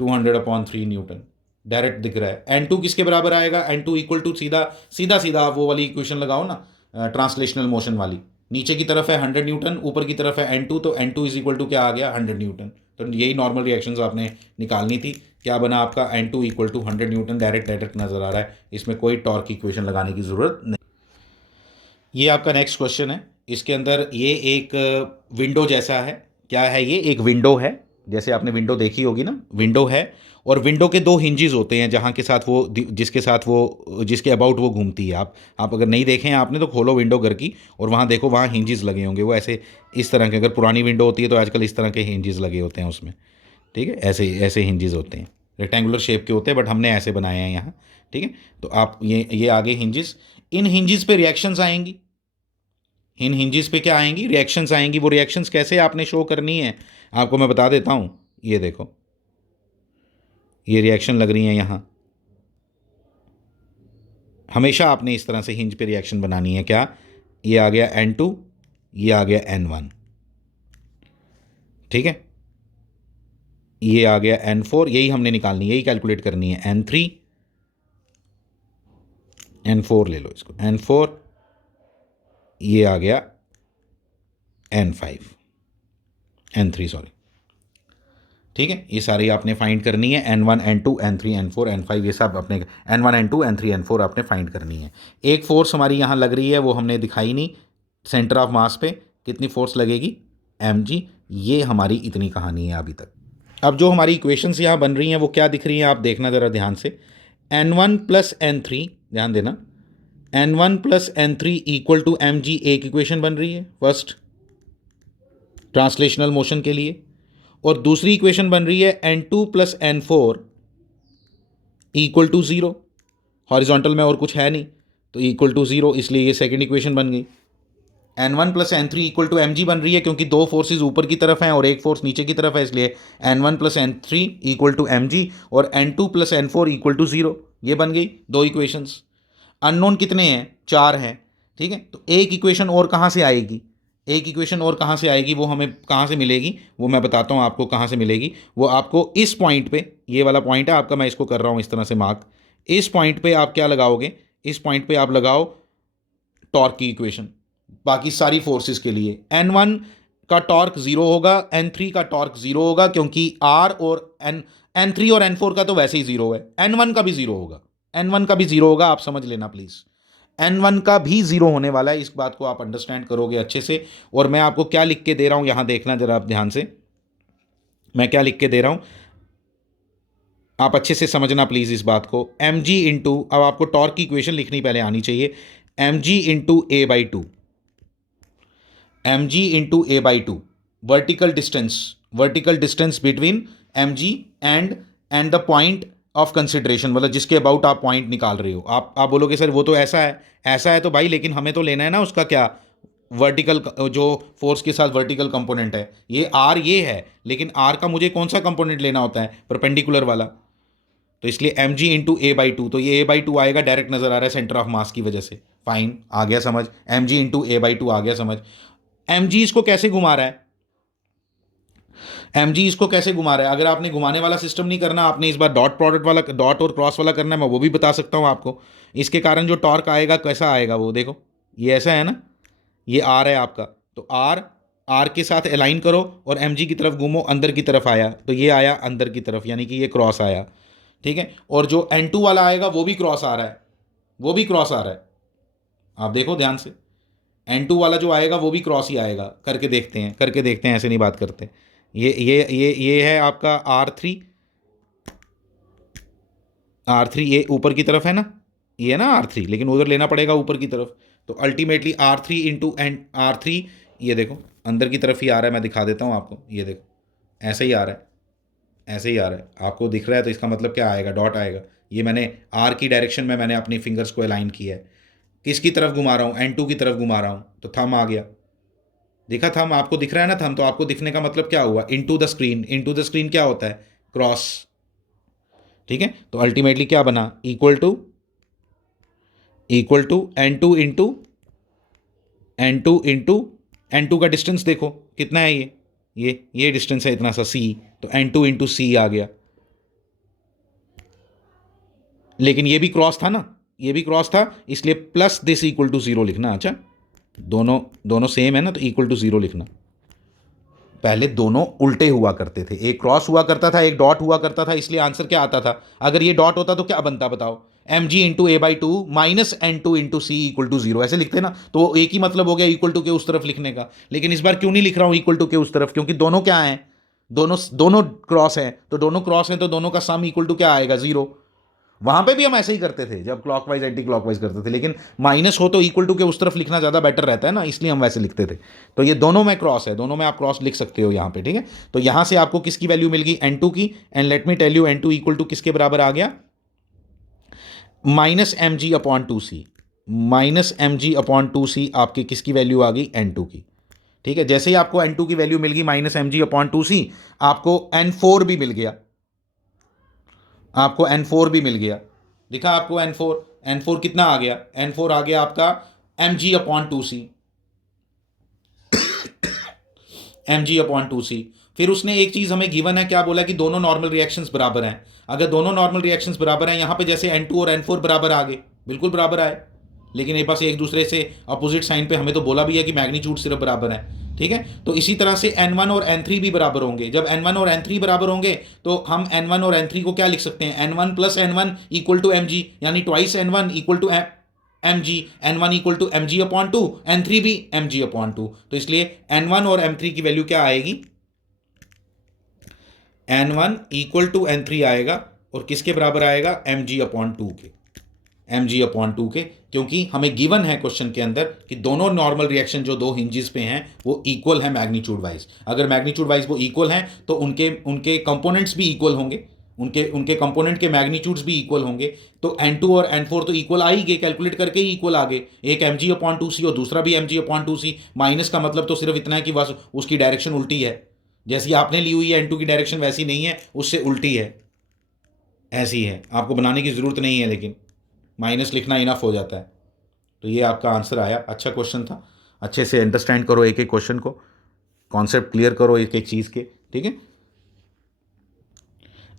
200/3 न्यूटन डायरेक्ट दिख रहा है। N2 किसके बराबर आएगा, N2 इक्वल टू सीधा सीधा सीधा आप वो वाली इक्वेशन लगाओ ना, ट्रांसलेशनल मोशन वाली। नीचे की तरफ है 100 न्यूटन, ऊपर की तरफ है N2, तो N2 इज इक्वल टू क्या आ गया, 100 न्यूटन। तो यही नॉर्मल रिएक्शंस आपने निकालनी थी। क्या बना आपका, N2 equal to 100 newton, direct direct नजर आ रहा है, इसमें कोई टॉर्क इक्वेशन लगाने की जरूरत नहीं। ये आपका नेक्स्ट क्वेश्चन है। इसके अंदर ये एक विंडो जैसा है, क्या है ये, एक विंडो है। जैसे आपने विंडो देखी होगी ना, विंडो है, और विंडो के दो हिंजेस होते हैं जहाँ के साथ वो जिसके साथ वो जिसके अबाउट वो घूमती है। आप अगर नहीं देखें आपने तो खोलो विंडो घर की और वहाँ देखो, वहाँ हिंजेस लगे होंगे वो ऐसे, इस तरह के। अगर पुरानी विंडो होती है तो आजकल इस तरह के हिंजेस लगे होते हैं उसमें। ठीक है, ऐसे ऐसे हिंजेस होते हैं, रेक्टेंगुलर शेप के होते हैं, बट हमने ऐसे बनाए हैं यहाँ। ठीक है, तो आप ये आगे हिंजेस, इन हिंजेस पे रिएक्शंस आएंगी। इन हिंजेस पे क्या आएंगी, रिएक्शंस आएंगी। वो रिएक्शंस कैसे आपने शो करनी है आपको मैं बता देता हूँ। ये देखो, ये रिएक्शन लग रही है यहाँ। हमेशा आपने इस तरह से हिंज पे रिएक्शन बनानी है। क्या, ये आ गया N2, ये आ गया N1। ठीक है, ये आ गया N4, यही हमने निकालनी है, यही कैलकुलेट करनी है। N3, N4 ले लो इसको, N4, ये आ गया N5। N3 सॉरी, ठीक है। ये सारी आपने फाइंड करनी है, N1 N2 N3 N4 N5, ये सब अपने N1 N2 N3 N4 आपने फाइंड करनी है। एक फोर्स हमारी यहाँ लग रही है, वो हमने दिखाई नहीं, सेंटर ऑफ मास पे कितनी फोर्स लगेगी, mg। ये हमारी इतनी कहानी है अभी तक। अब जो हमारी इक्वेशंस यहाँ बन रही हैं वो क्या दिख रही हैं, आप देखना ज़रा ध्यान से। N1 प्लस N3, ध्यान देना, N1 plus N3 equal to mg, एक इक्वेशन बन रही है फर्स्ट ट्रांसलेशनल मोशन के लिए, और दूसरी इक्वेशन बन रही है N2 plus N4 equal to 0। Horizontal में और कुछ है नहीं तो इक्वल टू 0, इसलिए ये सेकंड इक्वेशन बन गई। N1 plus N3 equal to mg बन रही है क्योंकि दो फोर्सेस ऊपर की तरफ हैं और एक फोर्स नीचे की तरफ है, इसलिए N1 plus N3 equal to mg, और N2 plus N4 equal to 0। ये बन गई दो इक्वेशंस। अननोन कितने हैं, 4 हैं, ठीक है। तो एक इक्वेशन और कहाँ से आएगी, एक इक्वेशन और कहाँ से आएगी, वो हमें कहाँ से मिलेगी, वो मैं बताता हूँ आपको कहाँ से मिलेगी। वो आपको इस पॉइंट पे, ये वाला पॉइंट है आपका, मैं इसको कर रहा हूँ इस तरह से मार्क, इस पॉइंट पे आप क्या लगाओगे, इस पॉइंट पे आप लगाओ टॉर्क की इक्वेशन बाकी सारी फोर्सेस के लिए। N1 का टॉर्क 0 होगा, N3 का टॉर्क 0 होगा, क्योंकि R और N3 और N4 का तो वैसे ही 0 है, N1 का भी 0 होगा, N1 का भी 0 होगा, आप समझ लेना प्लीज़। N1 का भी 0 होने वाला है, इस बात को आप अंडरस्टैंड करोगे अच्छे से। और मैं आपको क्या लिख के दे रहा हूँ यहाँ देखना ज़रा आप ध्यान से, मैं क्या लिख के दे रहा हूँ आप अच्छे से समझना प्लीज़ इस बात को। mg इंटू, अब आपको टॉर्क की इक्वेशन लिखनी पहले आनी चाहिए, mg into a/2, mg into a/2, vertical distance between mg and the point of consideration, मतलब जिसके अबाउट आप पॉइंट निकाल रहे हो। आप बोलोगे सर वो तो ऐसा है तो भाई, लेकिन हमें तो लेना है ना उसका क्या, वर्टिकल, जो फोर्स के साथ वर्टिकल कंपोनेंट है, ये आर ये है, लेकिन आर का मुझे कौन सा कंपोनेंट लेना होता है, परपेंडिकुलर वाला। तो इसलिए mg इंटू a/2, तो ये a/2 आएगा, डायरेक्ट नज़र आ रहा है सेंटर ऑफ मास की वजह से, फाइन, आ गया समझ, mg इंटू a/2 आ गया समझ। mg इसको कैसे घुमा रहा है, mg इसको कैसे घुमा रहा है, अगर आपने घुमाने वाला सिस्टम नहीं करना, आपने इस बार डॉट प्रोडक्ट वाला, डॉट और क्रॉस वाला करना है, मैं वो भी बता सकता हूँ आपको। इसके कारण जो टॉर्क आएगा कैसा आएगा, वो देखो, ये ऐसा है ना, ये आर है आपका, तो आर के साथ अलाइन करो और mg की तरफ घूमो, अंदर की तरफ आया तो ये आया अंदर की तरफ, यानी कि ये क्रॉस आया, ठीक है। और जो N2 वाला आएगा वो भी क्रॉस आ रहा है, वो भी क्रॉस आ रहा है, आप देखो ध्यान से, N2 वाला जो आएगा वो भी क्रॉस ही आएगा, करके देखते हैं, ऐसे नहीं बात करते। ये है आपका R3, ये ऊपर की तरफ है ना, ये है ना R3, लेकिन उधर लेना पड़ेगा ऊपर की तरफ, तो अल्टीमेटली R3 इंटू R3, ये देखो अंदर की तरफ ही आ रहा है, मैं दिखा देता हूँ आपको, ये देखो ऐसे ही आ रहा है, ऐसे ही आ रहा है, आपको दिख रहा है, तो इसका मतलब क्या आएगा, डॉट आएगा। ये मैंने आर की डायरेक्शन में मैंने अपनी फिंगर्स को अलाइन किया है, किसकी तरफ घुमा रहा हूँ, N2 की तरफ घुमा रहा हूँ, तो थंब आ गया, देखा थंब आपको दिख रहा है ना, थंब, तो आपको दिखने का मतलब क्या हुआ, into the screen, into the screen क्या होता है, क्रॉस, ठीक है। तो अल्टीमेटली क्या बना, equal to N2 into N2 का डिस्टेंस देखो कितना है, ये डिस्टेंस है इतना सा c, तो N2 इंटू सी आ गया, लेकिन ये भी क्रॉस था ना, ये भी क्रॉस था, इसलिए प्लस दिस इक्वल टू 0 लिखना। अच्छा, दोनों सेम है ना, तो इक्वल टू 0 लिखना। पहले दोनों उल्टे हुआ करते थे, एक क्रॉस हुआ करता था, एक डॉट हुआ करता था, इसलिए आंसर क्या आता था, अगर ये डॉट होता तो क्या बनता बताओ, mg into a/2 minus N2 into C equal to 0, ऐसे लिखते ना, तो एक ही मतलब हो गया इक्वल टू के उस तरफ लिखने का। लेकिन इस बार क्यों नहीं लिख रहा हूं इक्वल टू के उस तरफ, क्योंकि दोनों क्या हैं, दोनों क्रॉस हैं, तो दोनों क्रॉस हैं, तो दोनों का सम इक्वल टू क्या आएगा, 0। वहां पे भी हम ऐसे ही करते थे जब क्लॉकवाइज एंटी क्लॉकवाइज करते थे, लेकिन माइनस हो तो इक्वल टू के उस तरफ लिखना ज़्यादा बेटर रहता है ना, इसलिए हम वैसे लिखते थे। तो ये दोनों में क्रॉस है, दोनों में आप क्रॉस लिख सकते हो यहाँ पे, ठीक है। तो यहाँ से आपको किसकी वैल्यू मिल गई, N2 की, and let me tell you N2 equal to किसके बराबर आ गया, माइनस mg/2c, माइनस mg/2c आपकी किसकी वैल्यू आ गई, N2 की, ठीक है। जैसे ही आपको N2 की वैल्यू मिल गई माइनस mg/2c, आपको N4 भी मिल गया, आपको N4 भी मिल गया, दिखा आपको N4 कितना आ गया, N4 आ गया आपका mg/2c, mg/2c। फिर उसने एक चीज़ हमें गिवन है, क्या बोला कि दोनों नॉर्मल रिएक्शंस बराबर हैं। अगर दोनों नॉर्मल रिएक्शंस बराबर हैं, यहाँ पे जैसे N2 और N4 बराबर आ गए, बिल्कुल बराबर आए, लेकिन ये बस एक दूसरे से अपोजिट साइन पे, हमें तो बोला भी है कि मैग्नीट्यूड सिर्फ बराबर है, ठीक है। तो इसी तरह से N1 और N3 भी बराबर होंगे। जब N1 और N3 बराबर होंगे तो हम N1 और N3 को क्या लिख सकते हैं, N1 plus N1 equal to M G, यानी twice N1 equal to M G, N1 equal to M G upon two, N3 भी एम जी अपॉन टू। तो इसलिए N1 और M3 की वैल्यू क्या आएगी, N1 इक्वल टू N3 आएगा, और किसके बराबर आएगा, एम जी अपॉन टू के, एम जी अपॉन टू के, क्योंकि हमें गिवन है क्वेश्चन के अंदर कि दोनों नॉर्मल रिएक्शन जो दो हिंजेस पे हैं वो इक्वल है मैग्नीट्यूड वाइज। अगर मैग्नीट्यूड वाइज वो इक्वल हैं तो उनके उनके कंपोनेंट्स भी इक्वल होंगे, उनके उनके कंपोनेंट के मैग्नीट्यूड्स भी इक्वल होंगे। तो N2 और N4 तो इक्वल आ ही गए, कैलकुलेट करके ही इक्वल आ गए, एक एम जी अपॉन टू सी और दूसरा भी M G upon to C. Minus का मतलब तो सिर्फ इतना है कि बस उसकी डायरेक्शन उल्टी है, जैसी आपने ली हुई है N2 की डायरेक्शन वैसी नहीं है, उससे उल्टी है, ऐसी है। आपको बनाने की ज़रूरत नहीं है, लेकिन माइनस लिखना इनफ हो जाता है। तो ये आपका आंसर आया। अच्छा क्वेश्चन था, अच्छे से अंडरस्टैंड करो एक एक क्वेश्चन को, कॉन्सेप्ट क्लियर करो एक एक चीज़ के, ठीक है।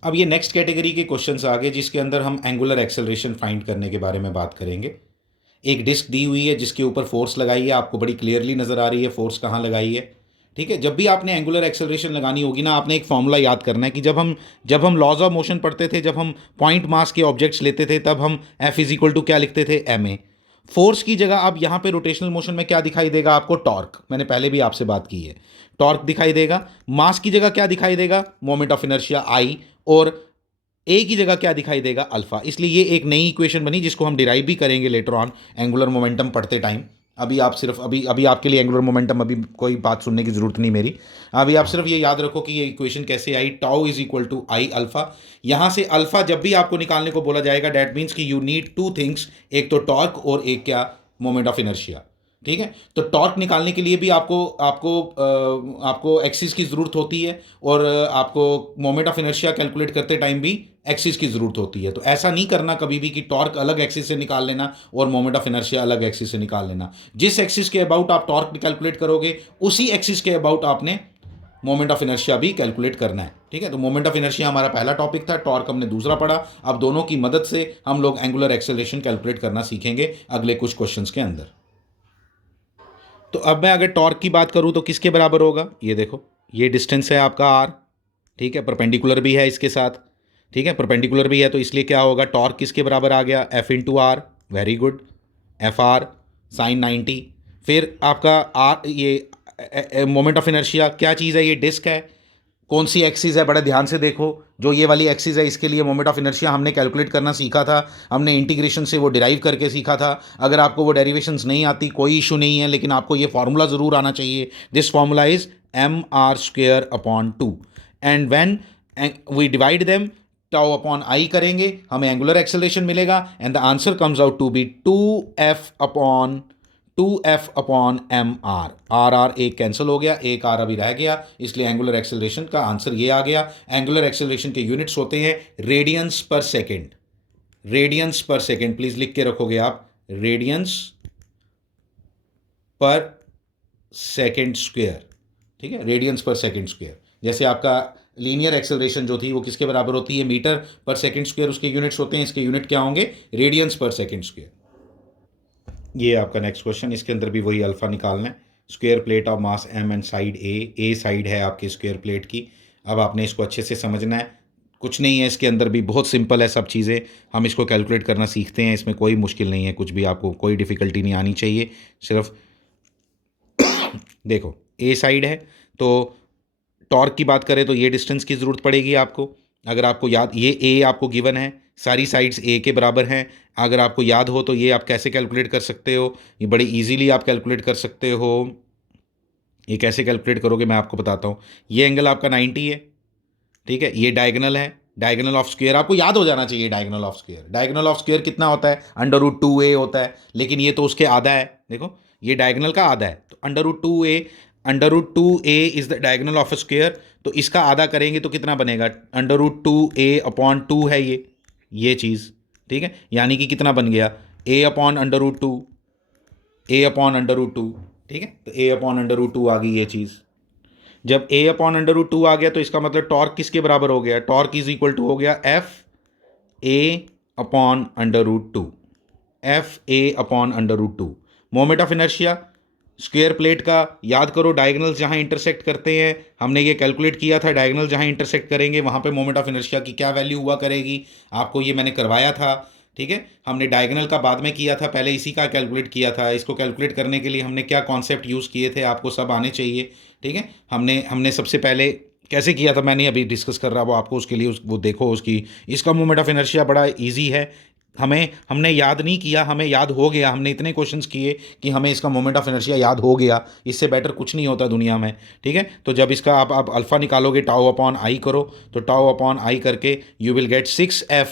अब ये नेक्स्ट कैटेगरी के क्वेश्चंस आ गए जिसके अंदर हम एंगुलर एक्सेलरेशन फाइंड करने के बारे में बात करेंगे। एक डिस्क दी हुई है जिसके ऊपर फोर्स लगाई है, आपको बड़ी क्लियरली नज़र आ रही है फोर्स कहाँ लगाई है, ठीक है। जब भी आपने एंगुलर एक्सेलरेशन लगानी होगी ना, आपने एक फॉर्मूला याद करना है कि जब हम लॉज ऑफ मोशन पढ़ते थे, जब हम पॉइंट मास के ऑब्जेक्ट्स लेते थे, तब हम एफ इज इक्वल टू क्या लिखते थे, एम ए। फोर्स की जगह अब यहाँ पे रोटेशनल मोशन में क्या दिखाई देगा आपको, टॉर्क। मैंने पहले भी आपसे बात की है, टॉर्क दिखाई देगा। मास की जगह क्या दिखाई देगा, मोमेंट ऑफ इनर्शिया आई, और ए की जगह क्या दिखाई देगा, अल्फा। इसलिए ये एक नई इक्वेशन बनी जिसको हम डिराइव भी करेंगे लेटर ऑन एंगुलर मोमेंटम पढ़ते टाइम। अभी आप सिर्फ अभी अभी आपके लिए एंगुलर मोमेंटम अभी कोई बात सुनने की जरूरत नहीं मेरी। अभी आप सिर्फ ये याद रखो कि ये इक्वेशन कैसे आई, tau is equal to I alpha. यहाँ से अल्फा जब भी आपको निकालने को बोला जाएगा, डैट मीन्स कि यू नीड टू थिंग्स, एक तो टॉर्क और एक क्या, मोमेंट ऑफ इनर्शिया, ठीक है। तो टॉर्क निकालने के लिए भी आपको आपको आपको एक्सिस की ज़रूरत होती है, और आपको मोमेंट ऑफ इनर्शिया कैलकुलेट करते टाइम भी एक्सिस की ज़रूरत होती है। तो ऐसा नहीं करना कभी भी कि टॉर्क अलग एक्सिस से निकाल लेना और मोमेंट ऑफ इनर्शिया अलग एक्सिस से निकाल लेना। जिस एक्सिस के अबाउट आप टॉर्क कैलकुलेट करोगे, उसी एक्सिस के अबाउट आपने मोमेंट ऑफ इनर्शिया भी कैलकुलेट करना है, ठीक है। तो मोमेंट ऑफ इनर्शिया हमारा पहला टॉपिक था, टॉर्क हमने दूसरा पढ़ा। अब दोनों की मदद से हम लोग एंगुलर एक्सेलरेशन कैलकुलेट करना सीखेंगे अगले कुछ क्वेश्चंस के अंदर। तो अब मैं अगर टॉर्क की बात करूं तो किसके बराबर होगा, ये देखो, ये डिस्टेंस है आपका आर, ठीक है, परपेंडिकुलर भी है इसके साथ, ठीक है, परपेंडिकुलर भी है, तो इसलिए क्या होगा, टॉर्क किसके बराबर आ गया, F into R, very good, F R sine 90। फिर आपका आर, ये मोमेंट ऑफ इनर्शिया क्या चीज़ है, ये डिस्क है, कौन सी एक्सिस है, बड़े ध्यान से देखो, जो ये वाली एक्सिस है इसके लिए मोमेंट ऑफ इनर्शिया हमने कैलकुलेट करना सीखा था, हमने इंटीग्रेशन से वो डिराइव करके सीखा था। अगर आपको वो डेरिवेशंस नहीं आती कोई इशू नहीं है, लेकिन आपको ये फार्मूला ज़रूर आना चाहिए। This formula is M R square upon two, and when we divide them, tau upon I करेंगे, हमें एंगुलर एक्सेलरेशन मिलेगा, and the answer comes out to be 2f upon M R. R R एक cancel हो गया, एक are अभी रह गया, इसलिए एंगुलर एक्सेलरेशन का आंसर ये आ गया। एंगुलर एक्सेलरेशन के यूनिट्स होते हैं रेडियंस पर सेकेंड, रेडियंस पर सेकेंड, प्लीज लिख के रखोगे आप, रेडियंस पर सेकेंड स्क्वेयर, ठीक है, रेडियंस पर सेकेंड स्क्वेयर। जैसे आपका लीनियर एक्सेलरेशन जो थी वो किसके बराबर होती है, मीटर पर सेकेंड स्क्वेयर उसके यूनिट्स होते हैं, इसके यूनिट क्या होंगे, रेडियंस पर सेकेंड स्क्वेयर। ये आपका नेक्स्ट क्वेश्चन, इसके अंदर भी वही अल्फा निकालना है। Square plate of mass M and side A side है आपकी स्क्वायर प्लेट की। अब आपने इसको अच्छे से समझना है, कुछ नहीं है इसके अंदर भी, बहुत सिंपल है सब चीज़ें, हम इसको कैलकुलेट करना सीखते हैं, इसमें कोई मुश्किल नहीं है, कुछ भी आपको कोई डिफ़िकल्टी नहीं आनी चाहिए। सिर्फ देखो, ए साइड है तो टॉर्क की बात करें तो ये डिस्टेंस की ज़रूरत पड़ेगी आपको। अगर आपको याद, ये ए आपको गिवन है, सारी साइड्स ए के बराबर हैं, अगर आपको याद हो तो ये आप कैसे कैलकुलेट कर सकते हो, ये बड़ी इजीली आप कैलकुलेट कर सकते हो। ये कैसे कैलकुलेट करोगे मैं आपको बताता हूँ। ये एंगल आपका 90 है, ठीक है, ये डायगोनल है, डायगोनल ऑफ स्क्वायर आपको याद हो जाना चाहिए। Diagonal of square, diagonal of square कितना होता है, √2a होता है, लेकिन ये तो उसके आधा है, देखो ये डायगोनल का आधा है, तो √2a is the diagonal of a square, तो इसका आधा करेंगे तो कितना बनेगा, √2a अपॉन 2 है ये चीज़, ठीक है, यानी कि कितना बन गया, a अपॉन √2, a अपॉन √2, ठीक है, तो a अपॉन √2 आ गई ये चीज़। जब a अपॉन √2 आ गया तो इसका मतलब टॉर्क किसके बराबर हो गया, टॉर्क इज इक्वल टू हो गया F A upon √2, F A upon √2। Moment of inertia square plate का याद करो, डायगोनल्स जहाँ इंटरसेक्ट करते हैं, हमने ये कैलकुलेट किया था, डायगोनल जहाँ इंटरसेक्ट करेंगे वहाँ पे मोमेंट ऑफ इनर्शिया की क्या वैल्यू हुआ करेगी, आपको ये मैंने करवाया था। ठीक है, हमने डायगोनल का बाद में किया था, पहले इसी का कैलकुलेट किया था। इसको कैलकुलेट करने के लिए हमने क्या कॉन्सेप्ट यूज़ किए थे, आपको सब आने चाहिए। ठीक है, हमने हमने सबसे पहले कैसे किया था, मैंने अभी डिस्कस कर रहा, वो आपको उसके लिए वो देखो उसकी। इसका मोमेंट ऑफ इनर्शिया बड़ा इजी है, हमने याद नहीं किया, हमें याद हो गया, हमने इतने क्वेश्चंस किए कि हमें इसका मोमेंट ऑफ इनर्शिया याद हो गया। इससे बेटर कुछ नहीं होता दुनिया में। ठीक है, तो जब इसका आप अल्फ़ा निकालोगे, टाउ अपॉन आई करो, तो टाउ अपॉन आई करके you will get 6F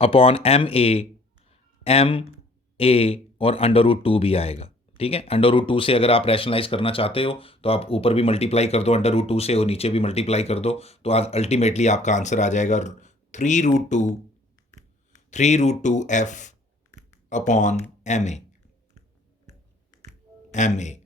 upon M A और अंडर रूट 2 भी आएगा। ठीक है, अंडर रूट 2 से अगर आप रैशनलाइज करना चाहते हो तो आप ऊपर भी मल्टीप्लाई कर दो अंडर रूट 2 से, और नीचे भी मल्टीप्लाई कर दो, तो अल्टीमेटली आपका आंसर आ जाएगा 3√2 F अपॉन एम ए।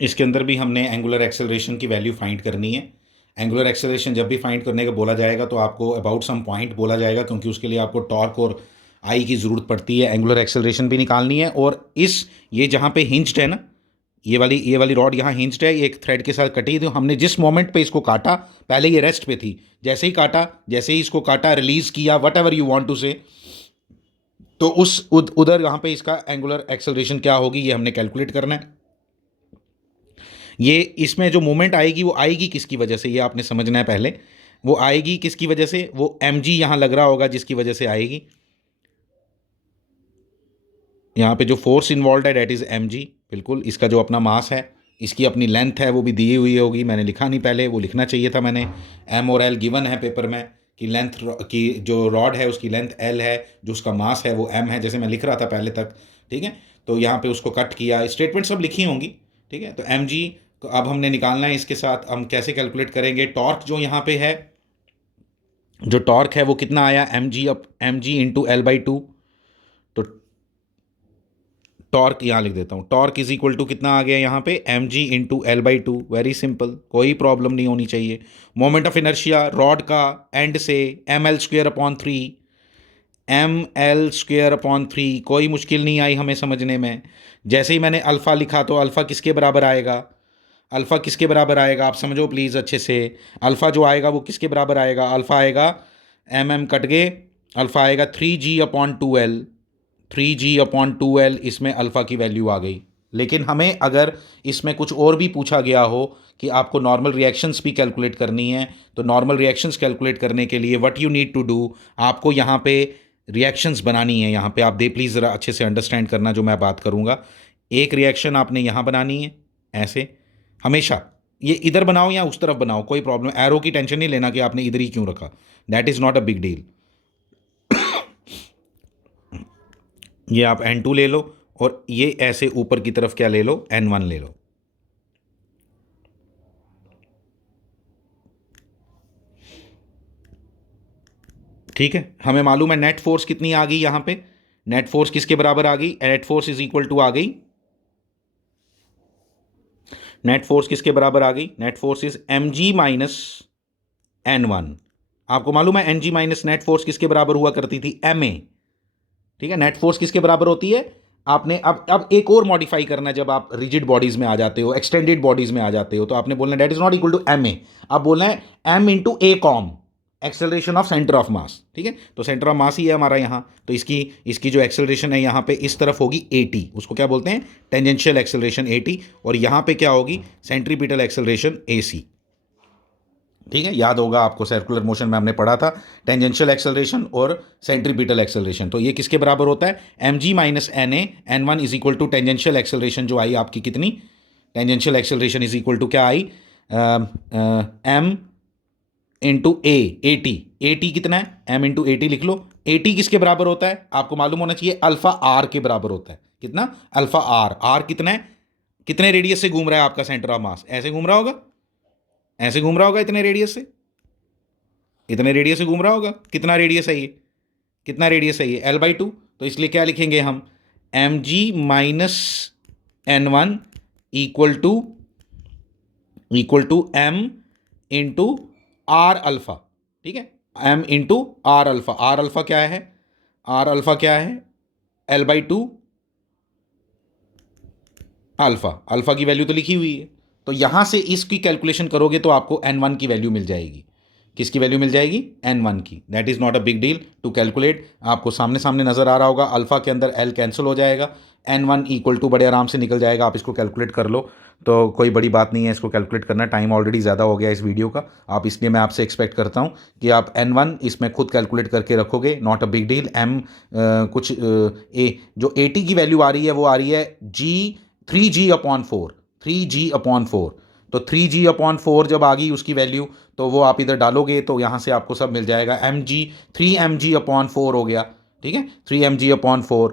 इसके अंदर भी हमने एंगुलर एक्सेलरेशन की वैल्यू फाइंड करनी है। एंगुलर एक्सेलरेशन जब भी फाइंड करने का बोला जाएगा तो आपको अबाउट सम पॉइंट बोला जाएगा, क्योंकि उसके लिए आपको टॉर्क और आई की ज़रूरत पड़ती है। एंगुलर एक्सेलरेशन भी निकालनी है, और ये जहाँ पे हिंज्ड है ना, ये वाली रॉड यहाँ हिंज्ड है, ये एक थ्रेड के साथ कटी, तो हमने जिस मोमेंट पे इसको काटा, पहले ये रेस्ट पे थी, जैसे ही काटा, जैसे ही इसको काटा, रिलीज किया, whatever you want to say, तो उधर यहाँ पे इसका एंगुलर एक्सेलरेशन क्या होगी, ये हमने कैलकुलेट करना है। ये इसमें जो मूवमेंट आएगी वो आएगी किसकी वजह से, ये आपने समझना है पहले। वो आएगी किसकी वजह से, वो mg यहाँ लग रहा होगा जिसकी वजह से आएगी। यहाँ पे जो फोर्स इन्वॉल्व है डेट इज़ mg, बिल्कुल। इसका जो अपना मास है, इसकी अपनी लेंथ है, वो भी दी हुई होगी, मैंने लिखा नहीं पहले, वो लिखना चाहिए था मैंने। m और l गिवन है पेपर में, कि लेंथ की जो रॉड है उसकी लेंथ l है, जो उसका मास है वो m है, जैसे मैं लिख रहा था पहले तक। ठीक है, तो यहाँ पे उसको कट किया, स्टेटमेंट सब लिखी होंगी। ठीक है, तो mg को अब हमने निकालना है। इसके साथ हम कैसे कैलकुलेट करेंगे, टॉर्क जो यहाँ पे है, जो टॉर्क है वो कितना आया, mg इंटू L/2। तो टॉर्क यहाँ लिख देता हूँ, टॉर्क इज इक्वल टू कितना आ गया यहाँ पे, mg into L/2। Very simple, कोई प्रॉब्लम नहीं होनी चाहिए। मोमेंट ऑफ इनर्शिया रॉड का एंड से ml² अपॉन 3, ml² अपॉन 3, कोई मुश्किल नहीं आई हमें समझने में। जैसे ही मैंने अल्फ़ा लिखा तो अल्फ़ा किसके बराबर आएगा, अल्फ़ा किसके बराबर आएगा, आप समझो प्लीज़ अच्छे से। अल्फ़ा जो आएगा वो किसके बराबर आएगा, अल्फ़ा आएगा, कट गए, अल्फ़ा आएगा 3g/2l। 3g/2l, इसमें अल्फ़ा की वैल्यू आ गई। लेकिन हमें अगर इसमें कुछ और भी पूछा गया हो कि आपको नॉर्मल रिएक्शंस भी कैलकुलेट करनी है, तो नॉर्मल रिएक्शंस कैलकुलेट करने के लिए what you need to do, आपको यहाँ पे रिएक्शंस बनानी है। यहाँ पे आप दे प्लीज़ ज़रा अच्छे से अंडरस्टैंड करना जो मैं बात करूँगा। एक रिएक्शन आपने यहाँ बनानी है, ऐसे हमेशा, ये इधर बनाओ या उस तरफ बनाओ, कोई प्रॉब्लम, एरो की टेंशन नहीं लेना कि आपने इधर ही क्यों रखा, that is not a big deal. ये आप N2 ले लो, और ये ऐसे ऊपर की तरफ क्या ले लो, N1 ले लो। ठीक है, हमें मालूम है नेट फोर्स कितनी आ गई यहाँ पे, नेट फोर्स किसके बराबर आ गई, net force is equal to आ गई, नेट फोर्स किसके बराबर आ गई, नेट फोर्स इज mg-n1। आपको मालूम है mg- नेट फोर्स किसके बराबर हुआ करती थी, ma। ठीक है, नेट फोर्स किसके बराबर होती है, आपने अब एक और मॉडिफाई करना है। जब आप रिजिड बॉडीज में आ जाते हो, एक्सटेंडेड बॉडीज में आ जाते हो, तो आपने बोलना है that is not equal to M A, आप बोलना है m into A COM, acceleration of centre of mass. ठीक है, तो सेंटर ऑफ मास ही है हमारा यहाँ, तो इसकी जो एक्सेलरेशन है यहाँ पे इस तरफ होगी at, उसको क्या बोलते हैं, टेंजेंशियल एक्सेलरेशन at, और यहाँ पे क्या होगी, सेंट्रीपिटल एक्सेलरेशन ac। ठीक है, याद होगा आपको, सर्कुलर मोशन में हमने पढ़ा था टेंजेंशियल एक्सेलरेशन और सेंट्रीपिटल एक्सेलरेशन। तो ये किसके बराबर होता है, mg-na, n1 is equal to tangential acceleration जो आई आपकी कितनी, tangential acceleration is equal to क्या आई, m इंटू at कितना है, m इंटू at लिख लो। at किसके बराबर होता है, आपको मालूम होना चाहिए, अल्फा आर के बराबर होता है। कितना, अल्फा आर कितना है, कितने रेडियस से घूम रहा है आपका सेंटर ऑफ मास, ऐसे घूम रहा होगा, ऐसे घूम रहा होगा, इतने रेडियस से, इतने रेडियस से घूम रहा होगा। कितना रेडियस है ये, कितना रेडियस है ये, L/2। तो इसलिए क्या लिखेंगे हम, mg-n1 equal to m into R alpha. ठीक है, m into R alpha, R alpha क्या है, आर अल्फा क्या है, L/2 अल्फ़ा की वैल्यू तो लिखी हुई है, तो यहाँ से इसकी कैलकुलेशन करोगे तो आपको n1 की वैल्यू मिल जाएगी। किसकी वैल्यू मिल जाएगी? n1 की। That is not a big deal to calculate. आपको सामने सामने नज़र आ रहा होगा, अल्फ़ा के अंदर l कैंसिल हो जाएगा, n1 इक्वल टू बड़े आराम से निकल जाएगा। आप इसको कैलकुलेट कर लो, तो कोई बड़ी बात नहीं है इसको कैलकुलेट करना। टाइम ऑलरेडी ज़्यादा हो गया इस वीडियो का, आप इसलिए मैं आपसे एक्सपेक्ट करता हूँ कि आप n1 इसमें खुद कैलकुलेट करके रखोगे। Not a big deal. कुछ ए जो 80 की वैल्यू आ रही है वो आ रही है G 3G/4। तो 3G/4 जब आ गई उसकी वैल्यू, तो वो आप इधर डालोगे तो यहाँ से आपको सब मिल जाएगा। mg 3mg/4 हो गया, ठीक है, 3mg/4।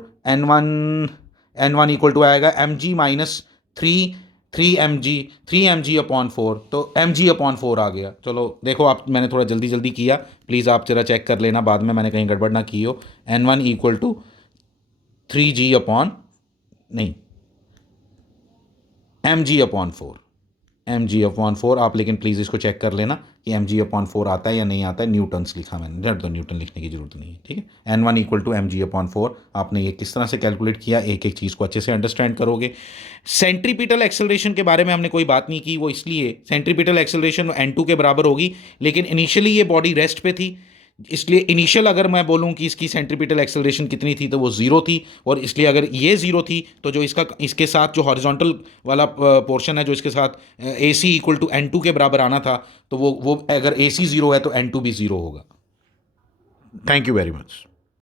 n1 इक्वल टू आएगा mg माइनस 3mg/4, तो mg/4 आ गया। चलो देखो, आप मैंने थोड़ा जल्दी जल्दी किया, प्लीज़ आप जरा चेक कर लेना बाद में मैंने कहीं गड़बड़ ना की हो। n1 इक्वल टू 3g/ नहीं mg/4 आप लेकिन प्लीज़ इसको चेक कर लेना कि mg/4 आता है या नहीं आता है। न्यूटन्स लिखा मैंने, जब तो न्यूटन लिखने की जरूरत नहीं है, ठीक है। n1 इक्वल टू mg/4 आपने ये किस तरह से कैलकुलेट किया, एक एक चीज़ को अच्छे से अंडरस्टैंड करोगे। सेंट्रीपिटल एक्सेलरेशन के बारे में हमने कोई बात नहीं की, वो इसलिए सेंट्रीपिटल एक्सेलरेशन n2 के बराबर होगी, लेकिन इनिशियली ये बॉडी रेस्ट पे थी, इसलिए इनिशियल अगर मैं बोलूं कि इसकी सेंट्रीपिटल एक्सेलरेशन कितनी थी तो वो ज़ीरो थी। और इसलिए अगर ये ज़ीरो थी तो जो इसके साथ जो हॉरिजॉन्टल वाला पोर्शन है, जो इसके साथ ए सी इक्वल टू n2 के बराबर आना था, तो वो अगर ए सी ज़ीरो है तो n2 भी ज़ीरो होगा। Thank you very much.